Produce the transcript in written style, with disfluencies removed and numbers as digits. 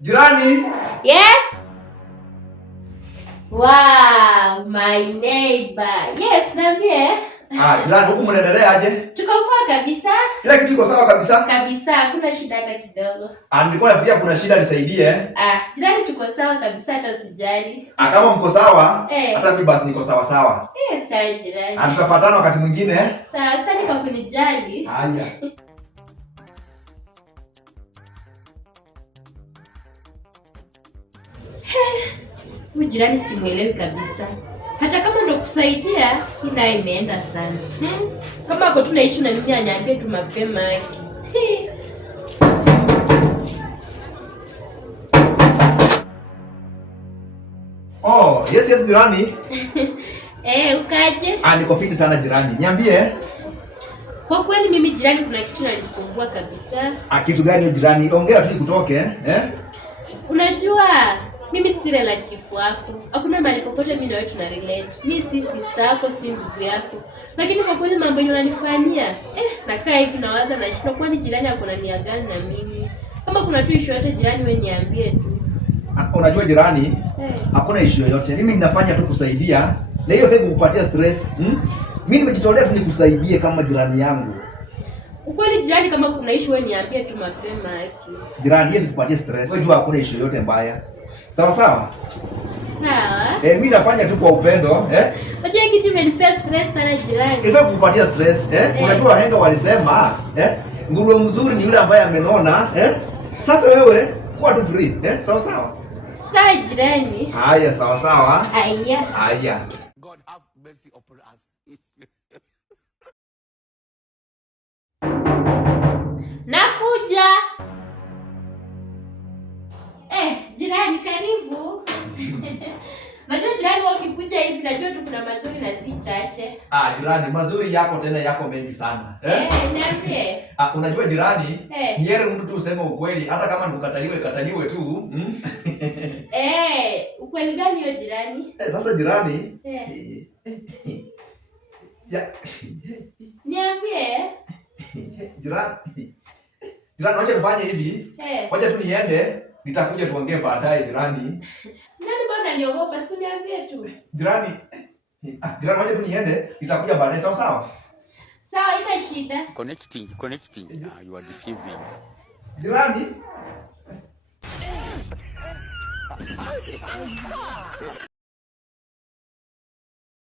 Jirani? Yes. Wow, my neighbor. Yes, niambie. Jirani, huku mnaendelea aje? Tuko poa kabisa. Kila kitu iko sawa kabisa? Kabisa, hakuna shida hata kidogo. Nilikuwa nafikiria kuna shida nisaidie. Jirani tuko sawa kabisa hata usijali. Kama mko sawa, hata mimi basi niko sawa sawa. Sawa jirani. Tutapatana wakati mwingine. Sawa, asante kwa kunijali. Haya. Huyu jirani simuelewi kabisa. Hata kama ndo kusaidia, ina imeenda sana. Kama ako tu na issue na mimi aniambie tu mapema haki. Yes jirani. Ukaje? Niko fiti sana jirani. Niambie. Kwa kweli mimi jirani kuna kitu nalisumbua kabisa. Kitu gani jirani? Ongea tu kutoke, Unajua mimi si relative wako. Hakuna mahali popote mimi na wewe tuna relate. Mimi si sister yako, si ndugu yako. Lakini kwa kweli mambo unanifanyia, nakaa hivi nawaza na shida, kwani jirani akona nia gani na mimi? Kama kuna tu issue yote jirani, wewe niambie tu. Unajua jirani, hakuna issue yoyote. Mimi ninafanya tu kusaidia. Na hiyo fake kukupatia stress. Mimi nimejitolea tu nikusaidie kama jirani yangu. Ukweli jirani, kama kuna issue wewe niambie tu mapema haki. Jirani, yesi kupatia stress. Wewe jua hakuna issue yoyote mbaya. Sawa sawa? Sawa. Mimi nafanya tu kwa upendo, Unajua kitu imenipea stress sana jirani. Ife kukupatia stress, Unajua wahenga walisema, nguruwe mzuri ni yule ambaye amenona, Sasa wewe kuwa tu free, Sawa sawa? Sawa jirani. Haya, sawa sawa. Haya. God have mercy upon us. Nakuja. Jirani karibu. Najua jirani ukikuja hivi najua tu kuna mazuri na si chache. Jirani, mazuri yako tena yako mengi sana. Niambie. Unajua jirani, ni heri mtu tu useme ukweli hata kama nikukataliwe tu. Ukweli gani hiyo jirani? Sasa jirani. Niambie. Jirani, wacha tufanye hivi. Wacha tu niende, nitakuja tuongee baadaye jirani. Nani bwana niogopa, si niambie tu. Jirani, wacha tu niende, nitakuja baadaye, sawa sawa? Sawa, ina shida. Connecting. You are deceiving. Jirani.